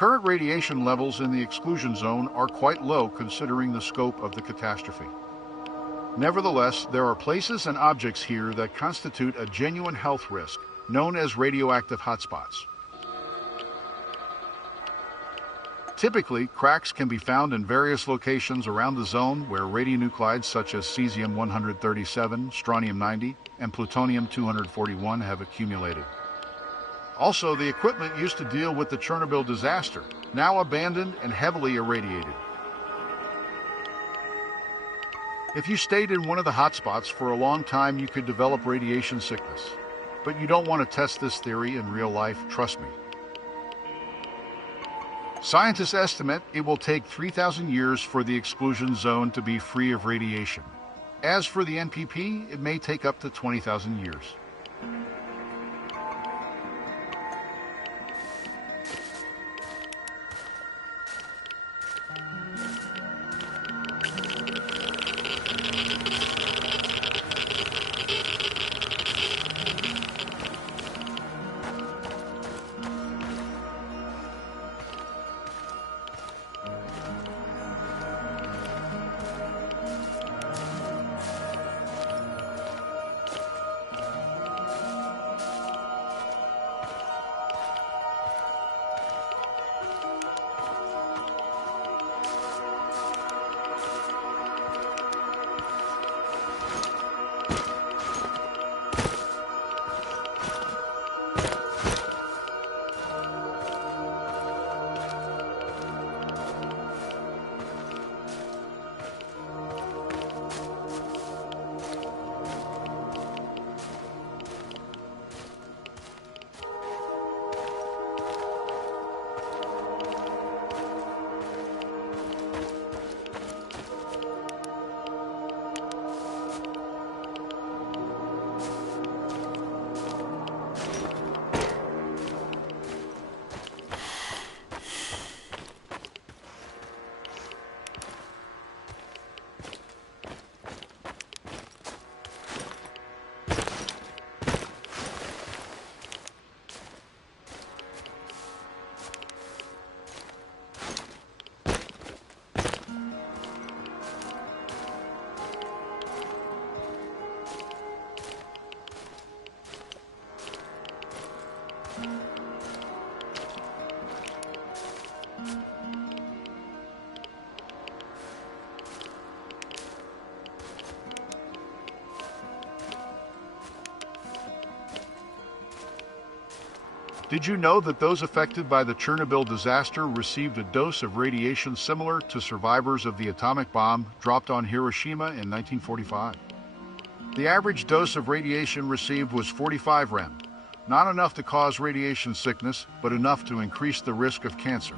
Current radiation levels in the exclusion zone are quite low considering the scope of the catastrophe. Nevertheless, there are places and objects here that constitute a genuine health risk, known as radioactive hotspots. Typically, cracks can be found in various locations around the zone where radionuclides such as cesium-137, strontium-90, and plutonium-241 have accumulated. Also, the equipment used to deal with the Chernobyl disaster, now abandoned and heavily irradiated. If you stayed in one of the hotspots for a long time, you could develop radiation sickness. But you don't want to test this theory in real life, trust me. Scientists estimate it will take 3,000 years for the exclusion zone to be free of radiation. As for the NPP, it may take up to 20,000 years. Did you know that those affected by the Chernobyl disaster received a dose of radiation similar to survivors of the atomic bomb dropped on Hiroshima in 1945? The average dose of radiation received was 45 rem, not enough to cause radiation sickness, but enough to increase the risk of cancer.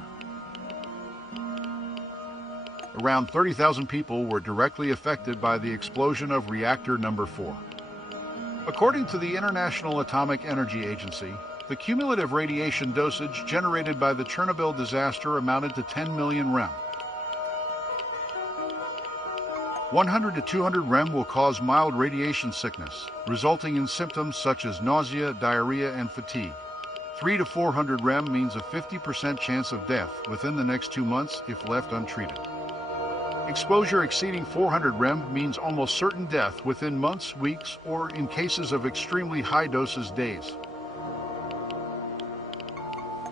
Around 30,000 people were directly affected by the explosion of reactor number 4. According to the International Atomic Energy Agency, the cumulative radiation dosage generated by the Chernobyl disaster amounted to 10 million rem. 100 to 200 rem will cause mild radiation sickness, resulting in symptoms such as nausea, diarrhea, and fatigue. 300 to 400 rem means a 50% chance of death within the next 2 months if left untreated. Exposure exceeding 400 rem means almost certain death within months, weeks, or in cases of extremely high doses, days.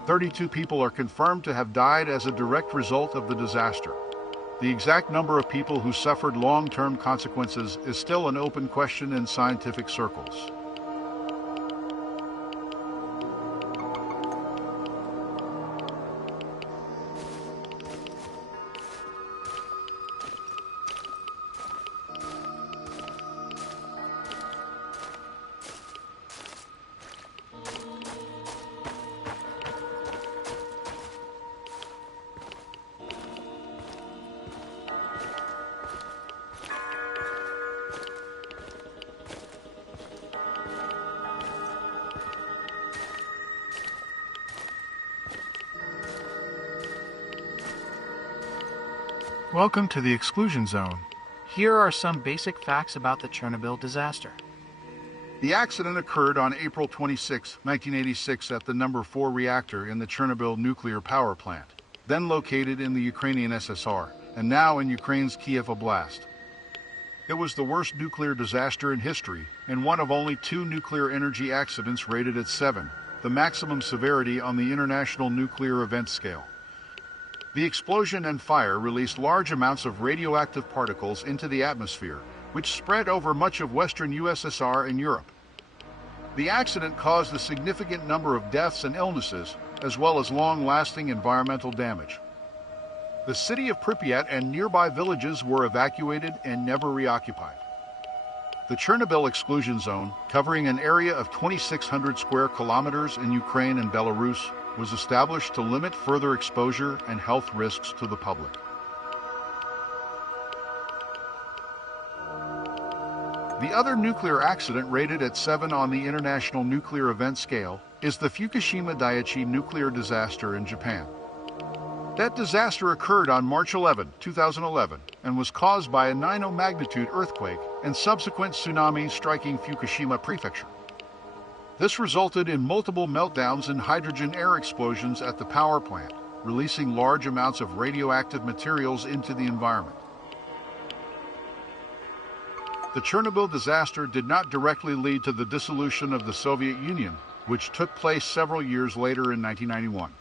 32 people are confirmed to have died as a direct result of the disaster. The exact number of people who suffered long-term consequences is still an open question in scientific circles. Welcome to the exclusion zone. Here are some basic facts about the Chernobyl disaster. The accident occurred on April 26, 1986 at the number 4 reactor in the Chernobyl nuclear power plant, then located in the Ukrainian SSR, and now in Ukraine's Kiev Oblast. It was the worst nuclear disaster in history, and one of only 2 nuclear energy accidents rated at 7, the maximum severity on the International Nuclear Event Scale. The explosion and fire released large amounts of radioactive particles into the atmosphere, which spread over much of western USSR and Europe. The accident caused a significant number of deaths and illnesses, as well as long-lasting environmental damage. The city of Pripyat and nearby villages were evacuated and never reoccupied. The Chernobyl exclusion zone, covering an area of 2,600 square kilometers in Ukraine and Belarus, was established to limit further exposure and health risks to the public. The other nuclear accident rated at 7 on the International Nuclear Event Scale is the Fukushima Daiichi nuclear disaster in Japan. That disaster occurred on March 11, 2011, and was caused by a 9.0 magnitude earthquake and subsequent tsunami striking Fukushima Prefecture. This resulted in multiple meltdowns and hydrogen air explosions at the power plant, releasing large amounts of radioactive materials into the environment. The Chernobyl disaster did not directly lead to the dissolution of the Soviet Union, which took place several years later in 1991.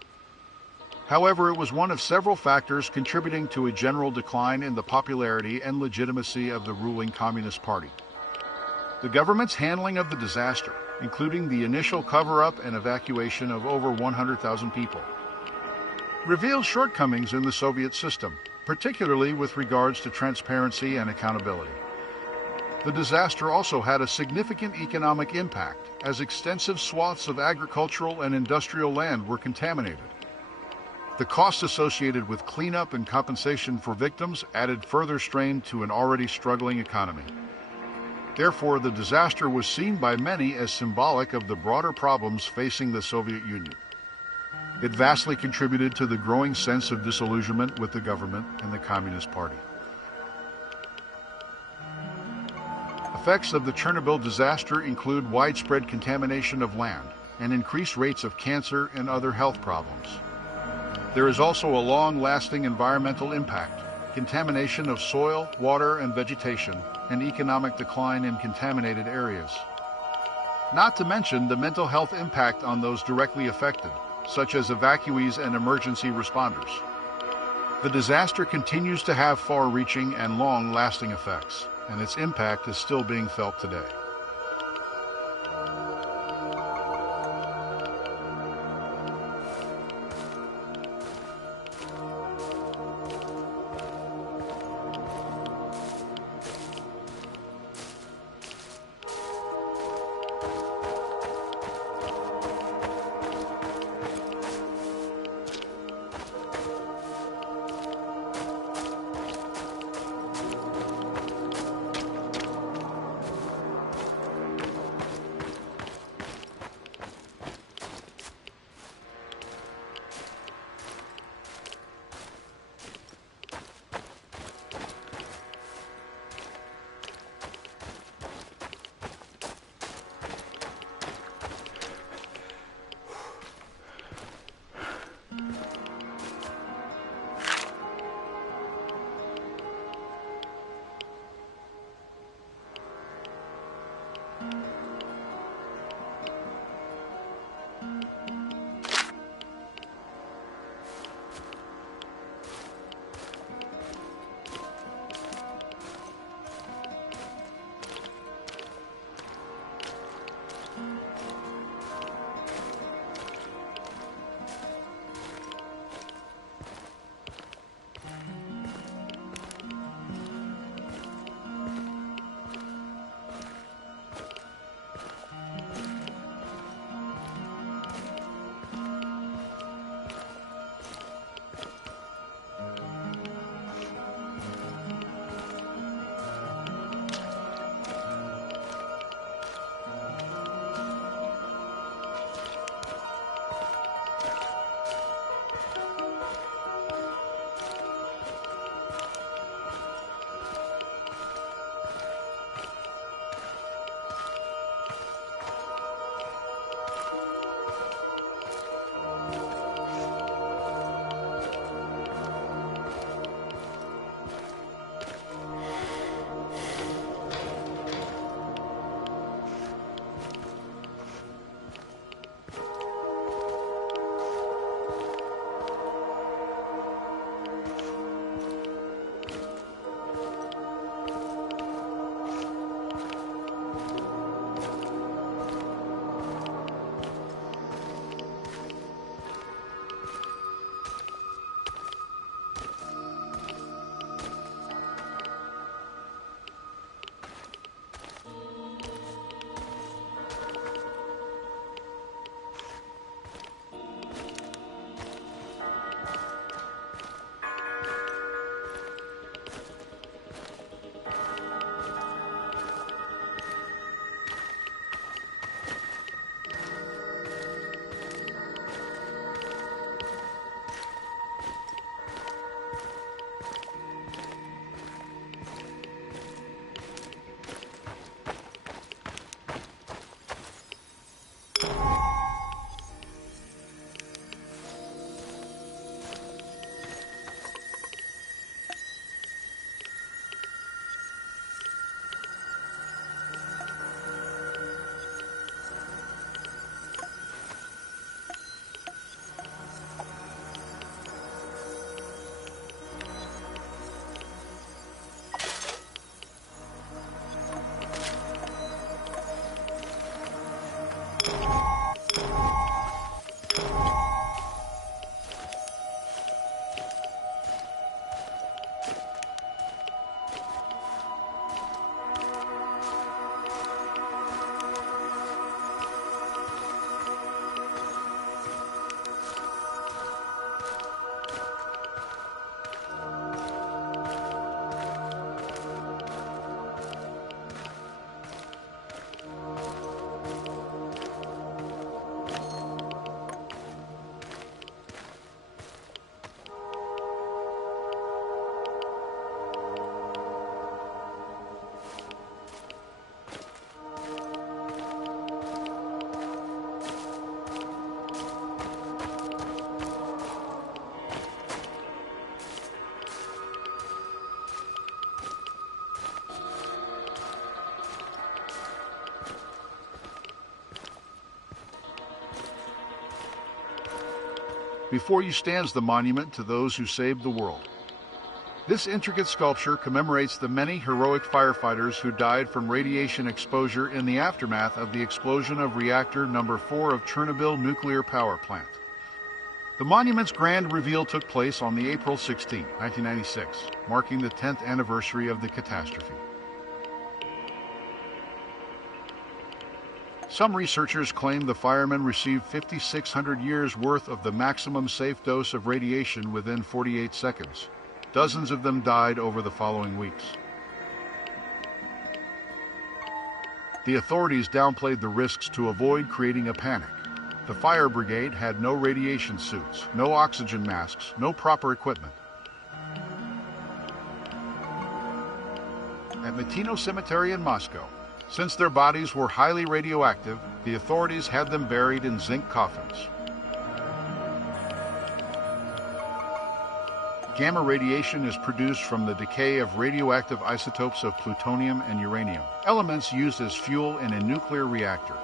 However, it was one of several factors contributing to a general decline in the popularity and legitimacy of the ruling Communist Party. The government's handling of the disaster, including the initial cover-up and evacuation of over 100,000 people, revealed shortcomings in the Soviet system, particularly with regards to transparency and accountability. The disaster also had a significant economic impact, as extensive swaths of agricultural and industrial land were contaminated. The costs associated with cleanup and compensation for victims added further strain to an already struggling economy. Therefore, the disaster was seen by many as symbolic of the broader problems facing the Soviet Union. It vastly contributed to the growing sense of disillusionment with the government and the Communist Party. Effects of the Chernobyl disaster include widespread contamination of land and increased rates of cancer and other health problems. There is also a long-lasting environmental impact, contamination of soil, water, and vegetation, and economic decline in contaminated areas. Not to mention the mental health impact on those directly affected, such as evacuees and emergency responders. The disaster continues to have far-reaching and long-lasting effects, and its impact is still being felt today. Before you stands the monument to those who saved the world. This intricate sculpture commemorates the many heroic firefighters who died from radiation exposure in the aftermath of the explosion of reactor number 4 of Chernobyl nuclear power plant. The monument's grand reveal took place on April 16, 1996, marking the 10th anniversary of the catastrophe. Some researchers claim the firemen received 5,600 years' worth of the maximum safe dose of radiation within 48 seconds. Dozens of them died over the following weeks. The authorities downplayed the risks to avoid creating a panic. The fire brigade had no radiation suits, no oxygen masks, no proper equipment. At Matino Cemetery in Moscow, since their bodies were highly radioactive, the authorities had them buried in zinc coffins. Gamma radiation is produced from the decay of radioactive isotopes of plutonium and uranium, elements used as fuel in a nuclear reactor.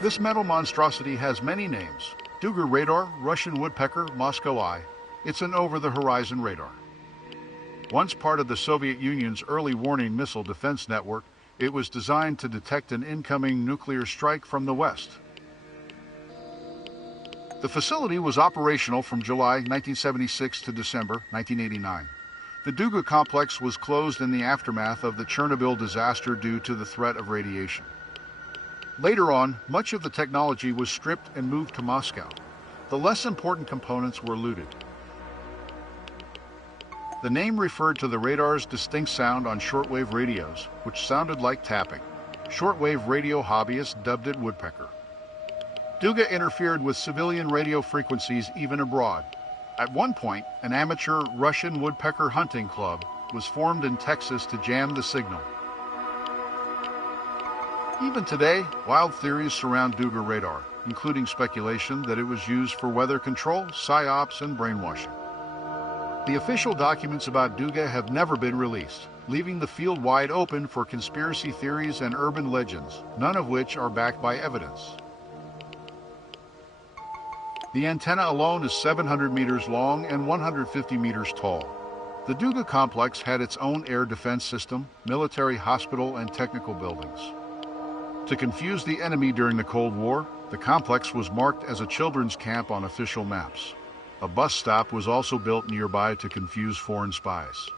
This metal monstrosity has many names: Duga radar, Russian woodpecker, Moscow eye. It's an over-the-horizon radar. Once part of the Soviet Union's early warning missile defense network, it was designed to detect an incoming nuclear strike from the west. The facility was operational from July 1976 to December 1989. The Duga complex was closed in the aftermath of the Chernobyl disaster due to the threat of radiation. Later on, much of the technology was stripped and moved to Moscow. The less important components were looted. The name referred to the radar's distinct sound on shortwave radios, which sounded like tapping. Shortwave radio hobbyists dubbed it woodpecker. Duga interfered with civilian radio frequencies even abroad. At one point, an amateur Russian woodpecker hunting club was formed in Texas to jam the signal. Even today, wild theories surround Duga radar, including speculation that it was used for weather control, psyops, and brainwashing. The official documents about Duga have never been released, leaving the field wide open for conspiracy theories and urban legends, none of which are backed by evidence. The antenna alone is 700 meters long and 150 meters tall. The Duga complex had its own air defense system, military hospital, and technical buildings. To confuse the enemy during the Cold War, the complex was marked as a children's camp on official maps. A bus stop was also built nearby to confuse foreign spies.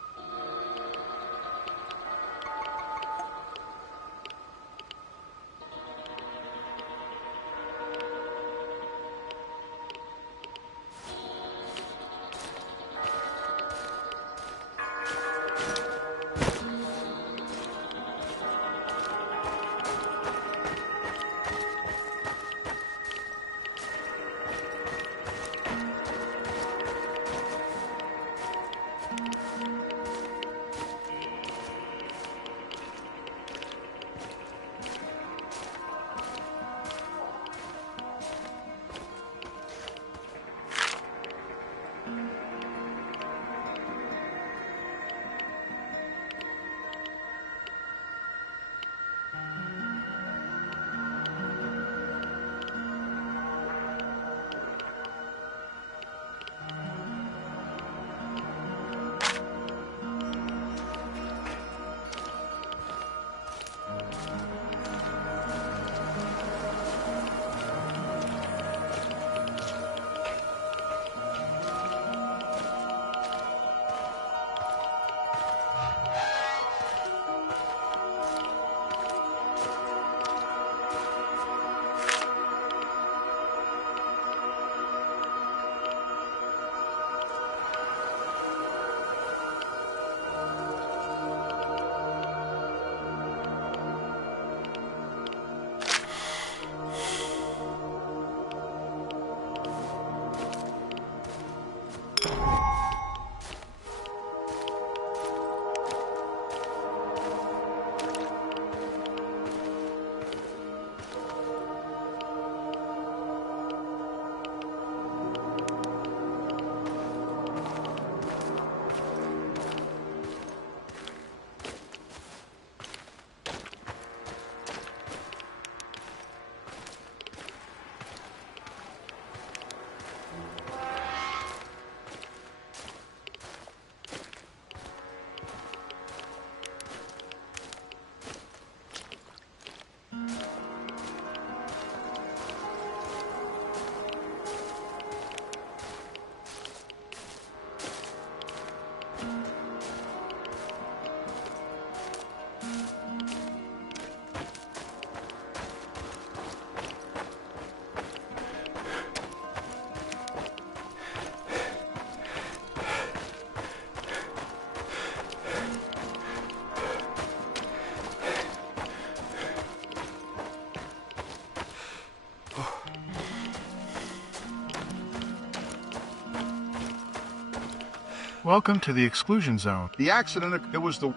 Welcome to the exclusion zone. The accident, it was the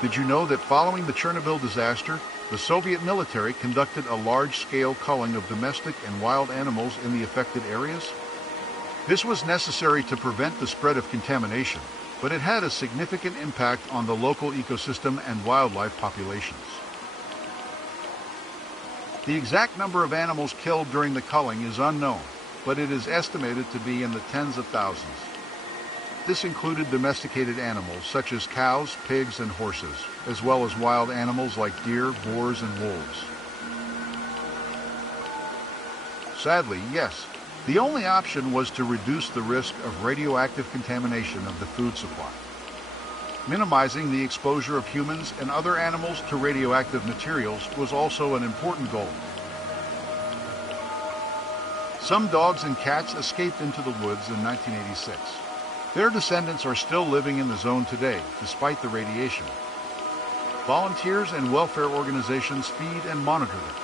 Did you know that following the Chernobyl disaster, the Soviet military conducted a large-scale culling of domestic and wild animals in the affected areas? This was necessary to prevent the spread of contamination, but it had a significant impact on the local ecosystem and wildlife populations. The exact number of animals killed during the culling is unknown, but it is estimated to be in the tens of thousands. This included domesticated animals such as cows, pigs, and horses, as well as wild animals like deer, boars, and wolves. Sadly, yes, the only option was to reduce the risk of radioactive contamination of the food supply. Minimizing the exposure of humans and other animals to radioactive materials was also an important goal. Some dogs and cats escaped into the woods in 1986. Their descendants are still living in the zone today, despite the radiation. Volunteers and welfare organizations feed and monitor them.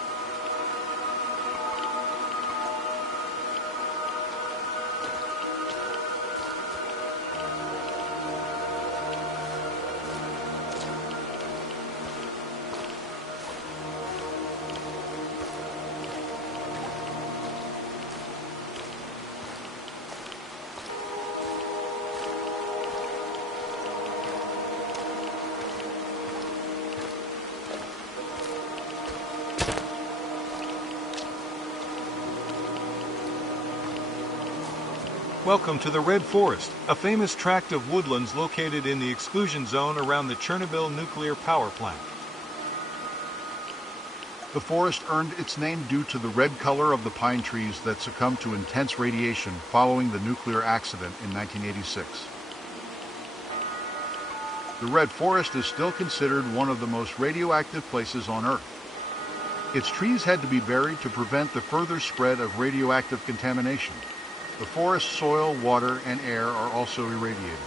Welcome to the Red Forest, a famous tract of woodlands located in the exclusion zone around the Chernobyl nuclear power plant. The forest earned its name due to the red color of the pine trees that succumbed to intense radiation following the nuclear accident in 1986. The Red Forest is still considered one of the most radioactive places on Earth. Its trees had to be buried to prevent the further spread of radioactive contamination. The forest soil, water, and air are also irradiated.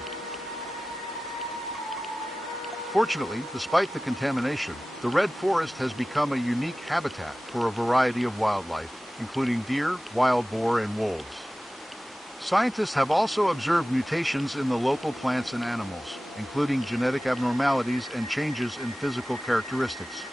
Fortunately, despite the contamination, the Red Forest has become a unique habitat for a variety of wildlife, including deer, wild boar, and wolves. Scientists have also observed mutations in the local plants and animals, including genetic abnormalities and changes in physical characteristics.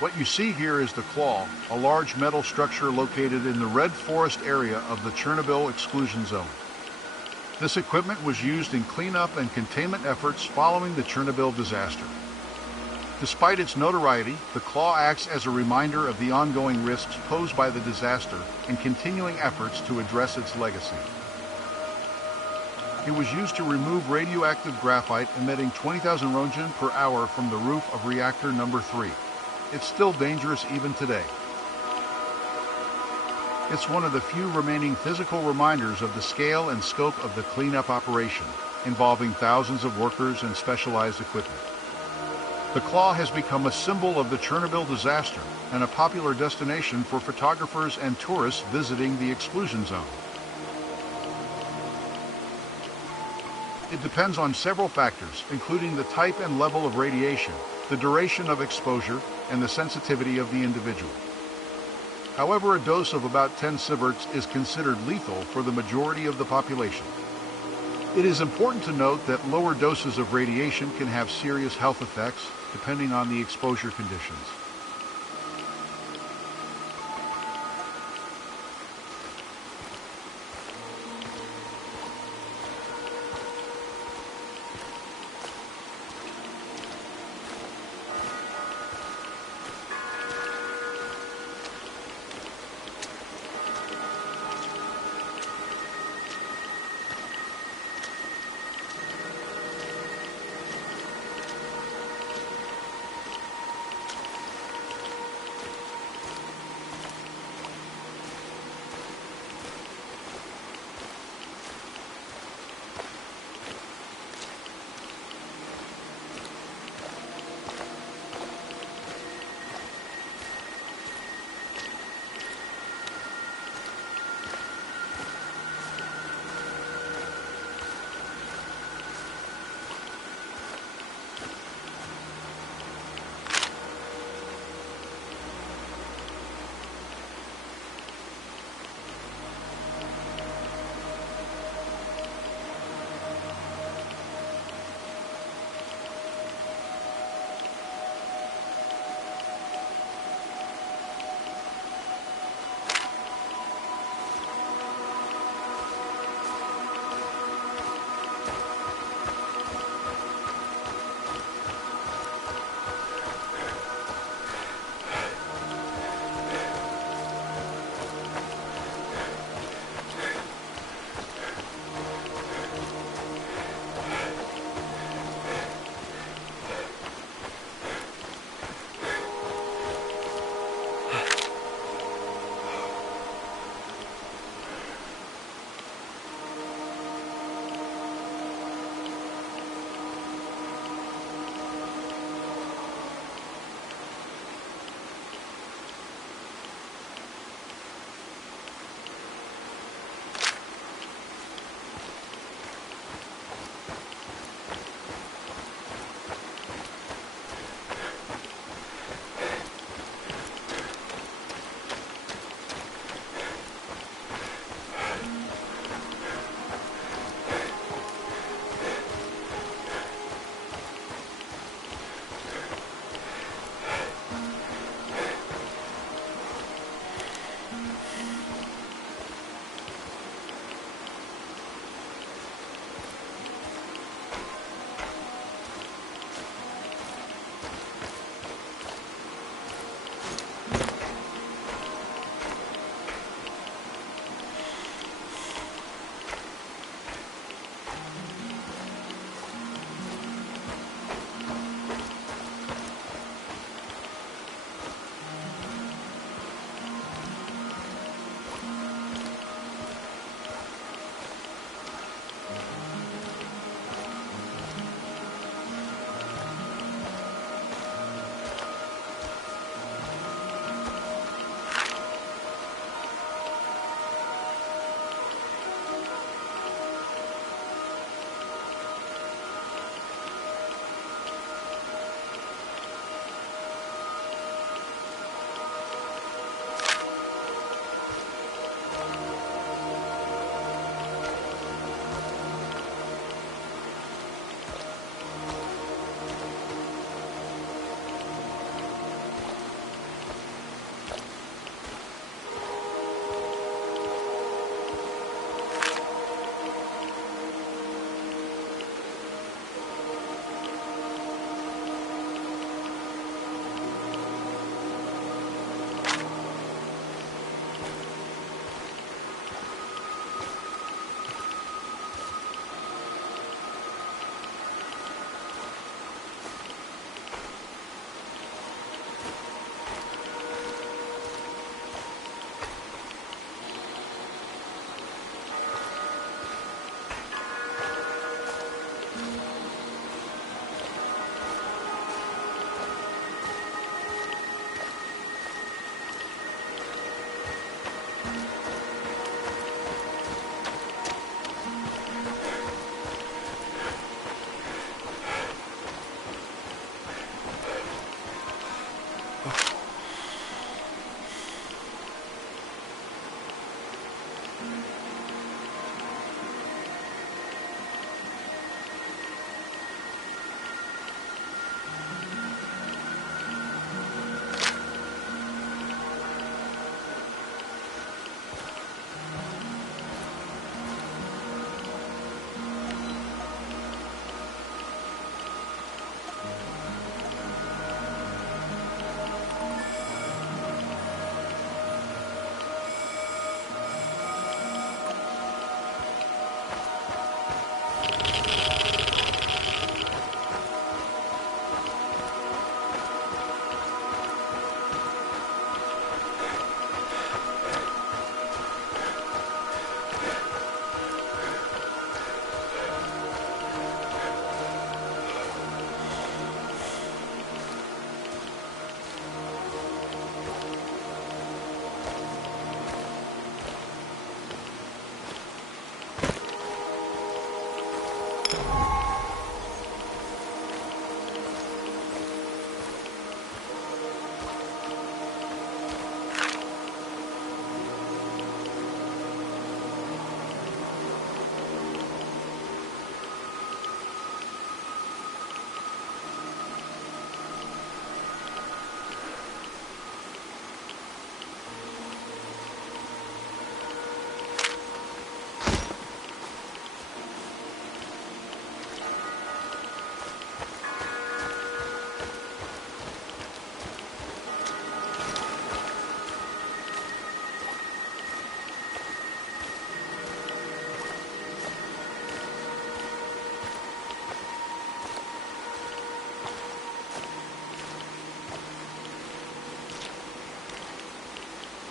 What you see here is the claw, a large metal structure located in the red forest area of the Chernobyl exclusion zone. This equipment was used in cleanup and containment efforts following the Chernobyl disaster. Despite its notoriety, the claw acts as a reminder of the ongoing risks posed by the disaster and continuing efforts to address its legacy. It was used to remove radioactive graphite emitting 20,000 roentgen per hour from the roof of reactor number 3. It's still dangerous even today. It's one of the few remaining physical reminders of the scale and scope of the cleanup operation, involving thousands of workers and specialized equipment. The claw has become a symbol of the Chernobyl disaster and a popular destination for photographers and tourists visiting the exclusion zone. It depends on several factors, including the type and level of radiation, the duration of exposure, and the sensitivity of the individual. However, a dose of about 10 sieverts is considered lethal for the majority of the population. It is important to note that lower doses of radiation can have serious health effects depending on the exposure conditions.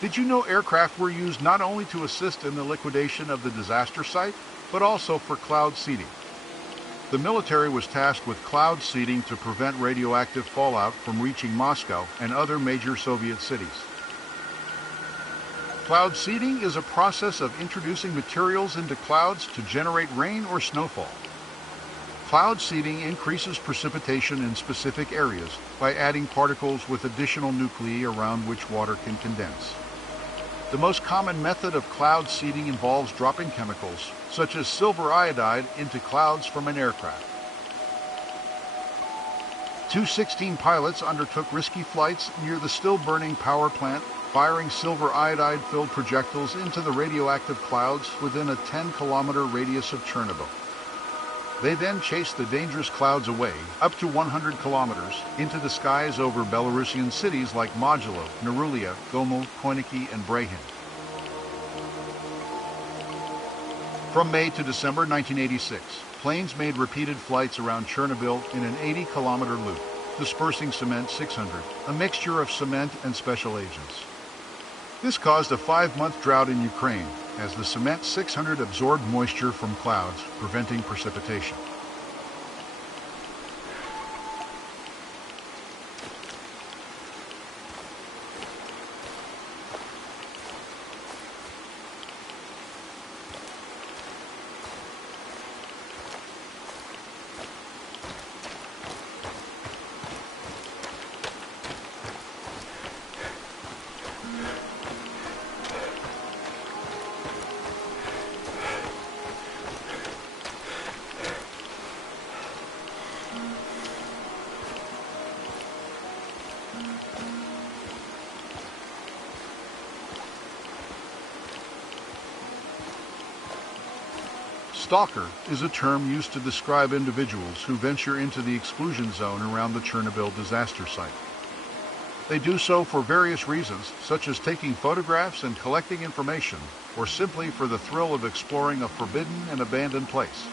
Did you know aircraft were used not only to assist in the liquidation of the disaster site, but also for cloud seeding? The military was tasked with cloud seeding to prevent radioactive fallout from reaching Moscow and other major Soviet cities. Cloud seeding is a process of introducing materials into clouds to generate rain or snowfall. Cloud seeding increases precipitation in specific areas by adding particles with additional nuclei around which water can condense. The most common method of cloud seeding involves dropping chemicals, such as silver iodide, into clouds from an aircraft. Two 16 pilots undertook risky flights near the still-burning power plant, firing silver iodide-filled projectiles into the radioactive clouds within a 10-kilometer radius of Chernobyl. They then chased the dangerous clouds away, up to 100 kilometers, into the skies over Belarusian cities like Modulo, Norulia, Gomel, Koiniki, and Brehin. From May to December 1986, planes made repeated flights around Chernobyl in an 80-kilometer loop, dispersing Cement 600, a mixture of cement and special agents. This caused a 5-month drought in Ukraine, as the Cement 600 absorbed moisture from clouds, preventing precipitation. Stalker is a term used to describe individuals who venture into the exclusion zone around the Chernobyl disaster site. They do so for various reasons, such as taking photographs and collecting information, or simply for the thrill of exploring a forbidden and abandoned place.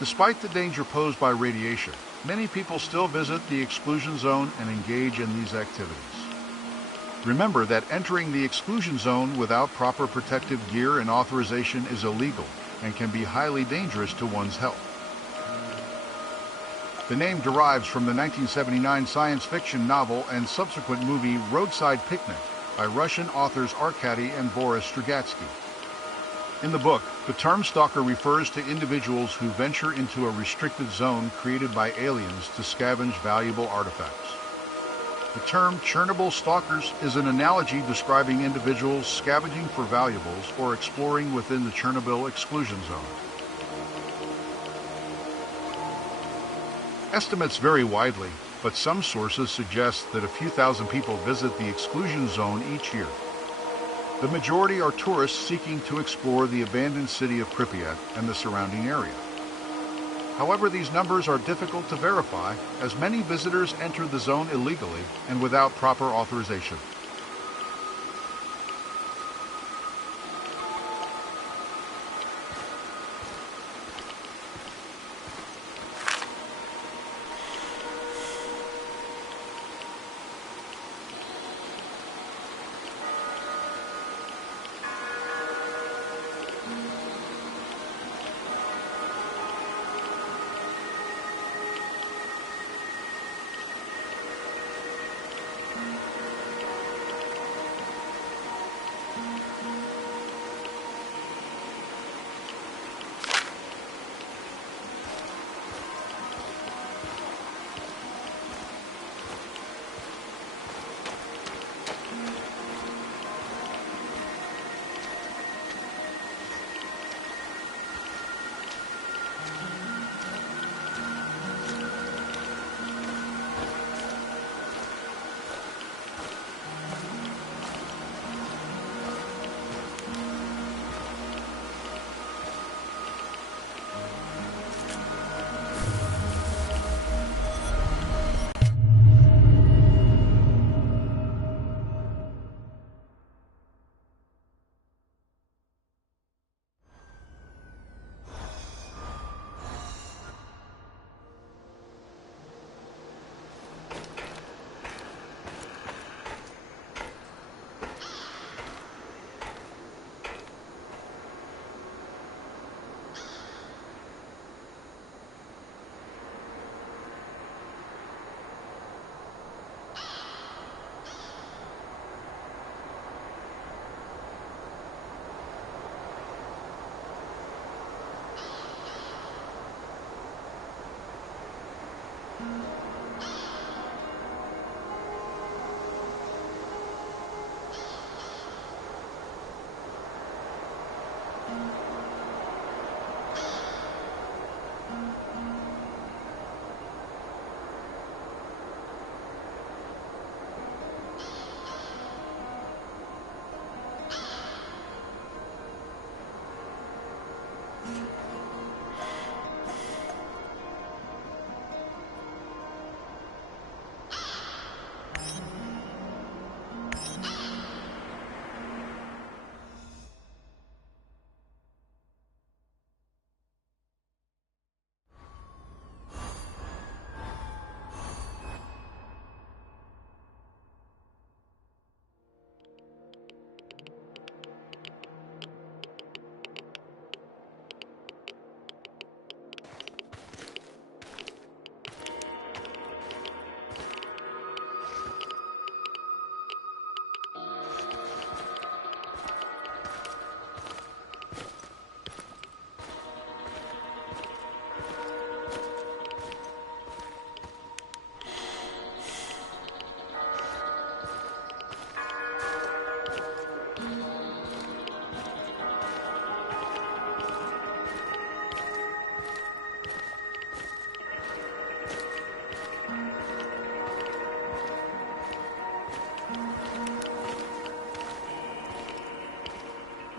Despite the danger posed by radiation, many people still visit the exclusion zone and engage in these activities. Remember that entering the exclusion zone without proper protective gear and authorization is illegal and can be highly dangerous to one's health. The name derives from the 1979 science fiction novel and subsequent movie Roadside Picnic by Russian authors Arkady and Boris Strugatsky. In the book, the term stalker refers to individuals who venture into a restricted zone created by aliens to scavenge valuable artifacts. The term Chernobyl stalkers is an analogy describing individuals scavenging for valuables or exploring within the Chernobyl exclusion zone. Estimates vary widely, but some sources suggest that a few thousand people visit the exclusion zone each year. The majority are tourists seeking to explore the abandoned city of Pripyat and the surrounding area. However, these numbers are difficult to verify, as many visitors enter the zone illegally and without proper authorization.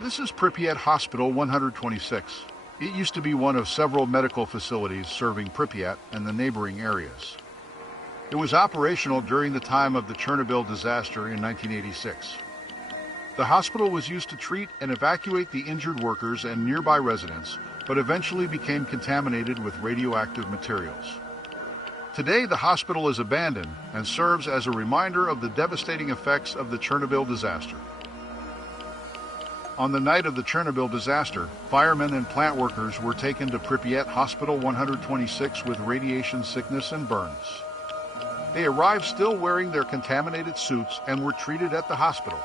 This is Pripyat Hospital 126. It used to be one of several medical facilities serving Pripyat and the neighboring areas. It was operational during the time of the Chernobyl disaster in 1986. The hospital was used to treat and evacuate the injured workers and nearby residents, but eventually became contaminated with radioactive materials. Today, the hospital is abandoned and serves as a reminder of the devastating effects of the Chernobyl disaster. On the night of the Chernobyl disaster, firemen and plant workers were taken to Pripyat Hospital 126 with radiation sickness and burns. They arrived still wearing their contaminated suits and were treated at the hospital.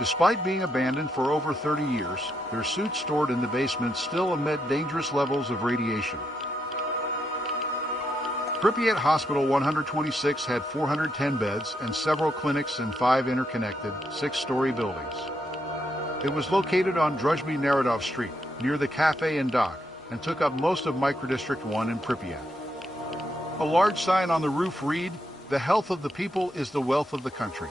Despite being abandoned for over 30 years, their suits stored in the basement still emit dangerous levels of radiation. Pripyat Hospital 126 had 410 beds and several clinics in 5 interconnected, 6-story buildings. It was located on Druzhby-Narodov Street, near the cafe and dock, and took up most of Microdistrict 1 in Pripyat. A large sign on the roof read, "The health of the people is the wealth of the country."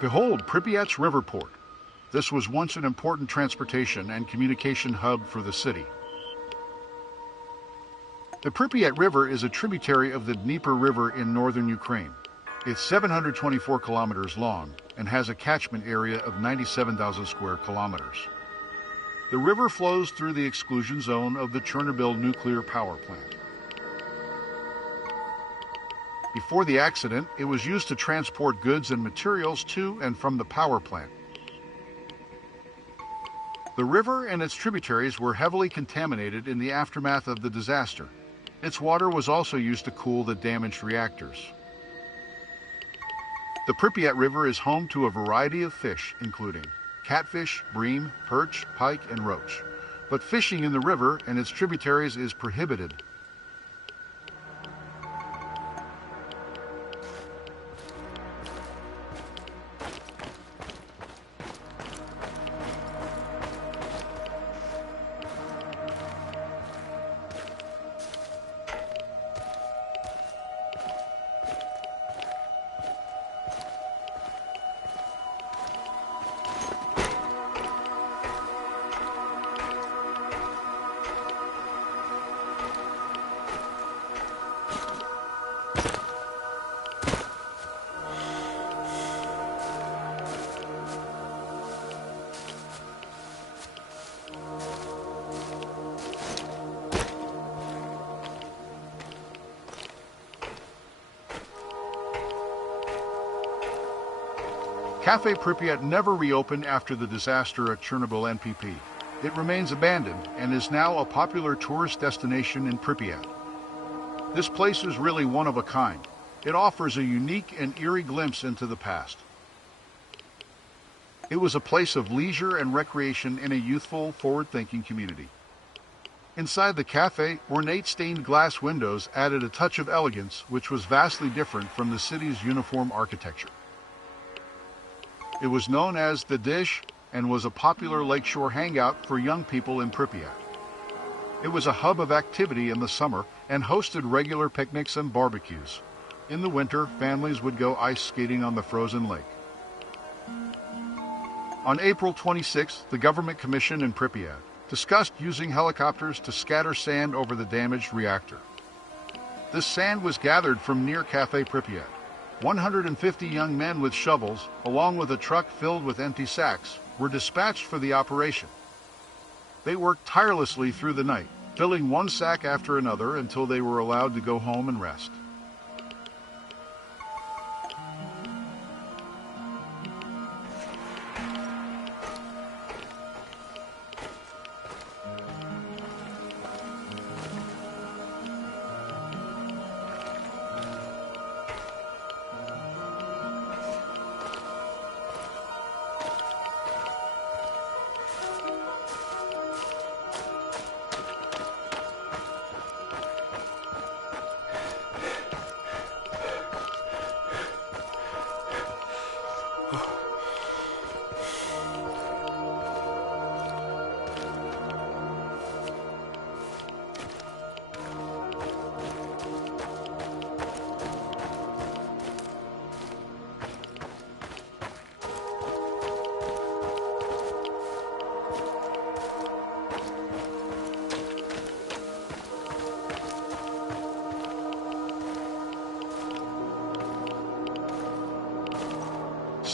Behold Pripyat's river port. This was once an important transportation and communication hub for the city. The Pripyat River is a tributary of the Dnieper River in northern Ukraine. It's 724 kilometers long and has a catchment area of 97,000 square kilometers. The river flows through the exclusion zone of the Chernobyl nuclear power plant. Before the accident, it was used to transport goods and materials to and from the power plant. The river and its tributaries were heavily contaminated in the aftermath of the disaster. Its water was also used to cool the damaged reactors. The Pripyat River is home to a variety of fish, including catfish, bream, perch, pike, and roach. But fishing in the river and its tributaries is prohibited. Cafe Pripyat never reopened after the disaster at Chernobyl NPP. It remains abandoned and is now a popular tourist destination in Pripyat. This place is really one of a kind. It offers a unique and eerie glimpse into the past. It was a place of leisure and recreation in a youthful, forward-thinking community. Inside the cafe, ornate stained glass windows added a touch of elegance which was vastly different from the city's uniform architecture. It was known as the Dish and was a popular lakeshore hangout for young people in Pripyat. It was a hub of activity in the summer and hosted regular picnics and barbecues. In the winter, families would go ice skating on the frozen lake. On April 26, the government commission in Pripyat discussed using helicopters to scatter sand over the damaged reactor. This sand was gathered from near Cafe Pripyat. 150 young men with shovels, along with a truck filled with empty sacks, were dispatched for the operation. They worked tirelessly through the night, filling one sack after another until they were allowed to go home and rest.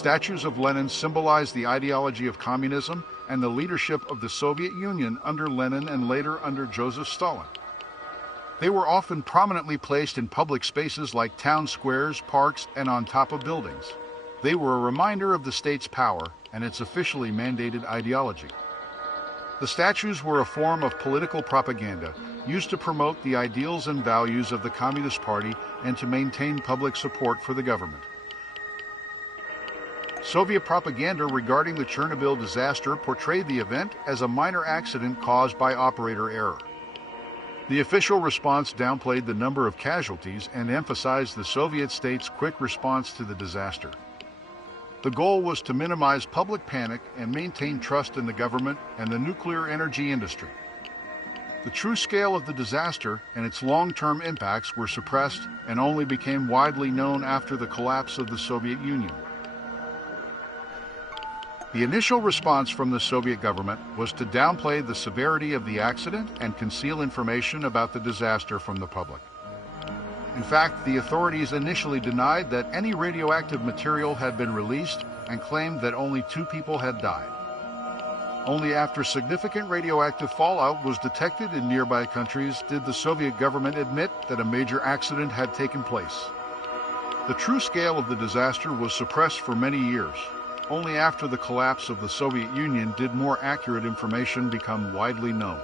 Statues of Lenin symbolize the ideology of communism and the leadership of the Soviet Union under Lenin and later under Joseph Stalin. They were often prominently placed in public spaces like town squares, parks, and on top of buildings. They were a reminder of the state's power and its officially mandated ideology. The statues were a form of political propaganda used to promote the ideals and values of the Communist Party and to maintain public support for the government. Soviet propaganda regarding the Chernobyl disaster portrayed the event as a minor accident caused by operator error. The official response downplayed the number of casualties and emphasized the Soviet state's quick response to the disaster. The goal was to minimize public panic and maintain trust in the government and the nuclear energy industry. The true scale of the disaster and its long-term impacts were suppressed and only became widely known after the collapse of the Soviet Union. The initial response from the Soviet government was to downplay the severity of the accident and conceal information about the disaster from the public. In fact, the authorities initially denied that any radioactive material had been released and claimed that only 2 people had died. Only after significant radioactive fallout was detected in nearby countries did the Soviet government admit that a major accident had taken place. The true scale of the disaster was suppressed for many years. Only after the collapse of the Soviet Union did more accurate information become widely known.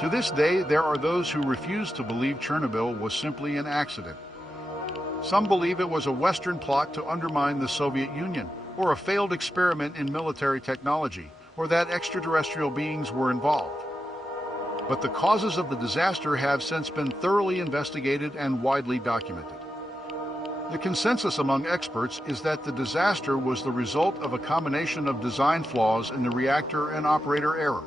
To this day, there are those who refuse to believe Chernobyl was simply an accident. Some believe it was a Western plot to undermine the Soviet Union, or a failed experiment in military technology, or that extraterrestrial beings were involved. But the causes of the disaster have since been thoroughly investigated and widely documented. The consensus among experts is that the disaster was the result of a combination of design flaws in the reactor and operator error.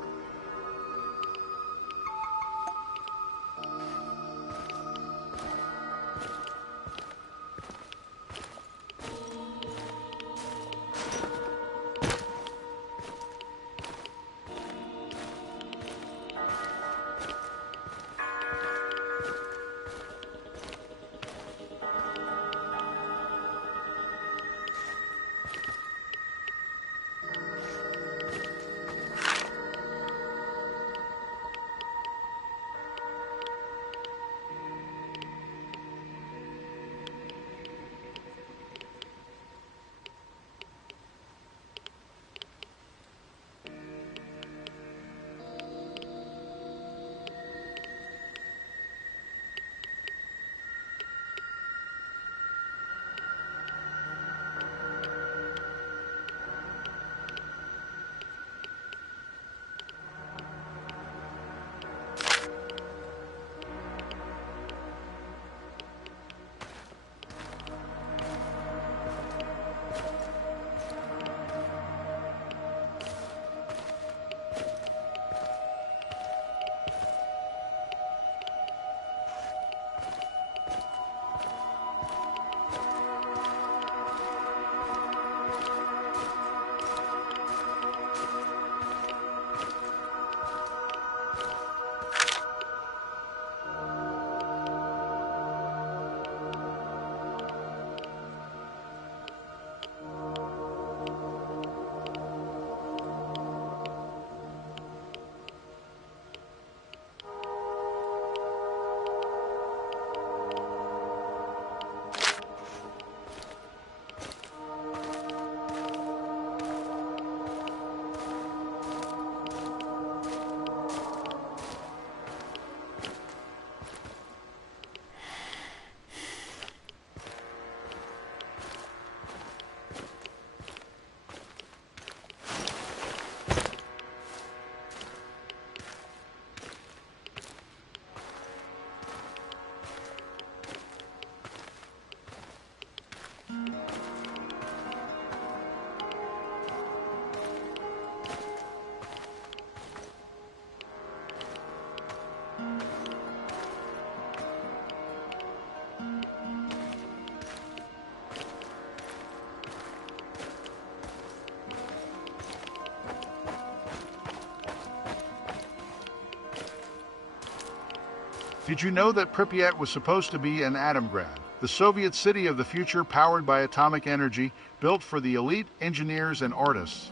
Did you know that Pripyat was supposed to be an Atomgrad, the Soviet city of the future powered by atomic energy, built for the elite engineers and artists?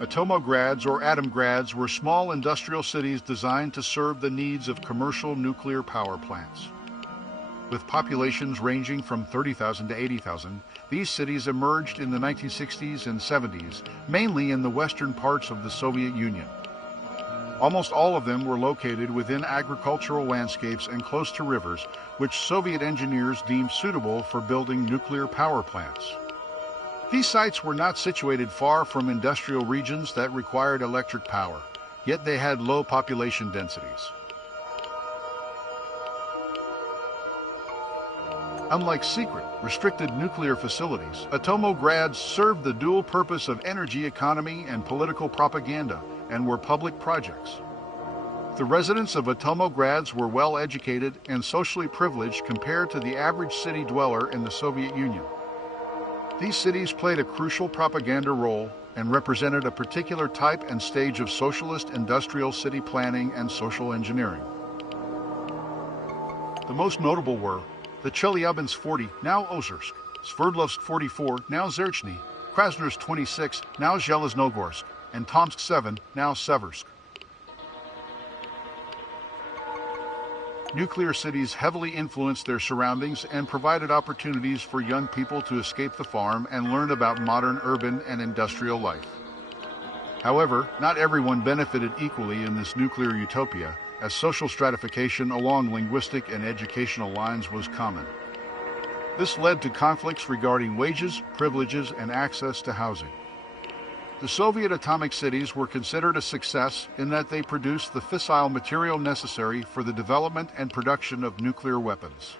Atomograds or Atomgrads were small industrial cities designed to serve the needs of commercial nuclear power plants. With populations ranging from 30,000 to 80,000, these cities emerged in the 1960s and 70s, mainly in the western parts of the Soviet Union. Almost all of them were located within agricultural landscapes and close to rivers, which Soviet engineers deemed suitable for building nuclear power plants. These sites were not situated far from industrial regions that required electric power, yet they had low population densities. Unlike secret, restricted nuclear facilities, Atomograds served the dual purpose of energy economy and political propaganda, and were public projects. The residents of Atomograds were well educated and socially privileged compared to the average city dweller in the Soviet Union. These cities played a crucial propaganda role and represented a particular type and stage of socialist industrial city planning and social engineering. The most notable were the Chelyabinsk 40, now Ozersk, Sverdlovsk 44, now Zerchny, Krasnoyarsk 26, now Zheleznogorsk, and Tomsk 7, now Seversk. Nuclear cities heavily influenced their surroundings and provided opportunities for young people to escape the farm and learn about modern urban and industrial life. However, not everyone benefited equally in this nuclear utopia, as social stratification along linguistic and educational lines was common. This led to conflicts regarding wages, privileges, and access to housing. The Soviet atomic cities were considered a success in that they produced the fissile material necessary for the development and production of nuclear weapons.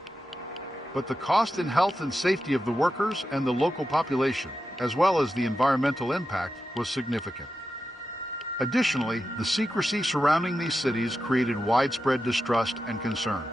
But the cost in health and safety of the workers and the local population, as well as the environmental impact, was significant. Additionally, the secrecy surrounding these cities created widespread distrust and concern.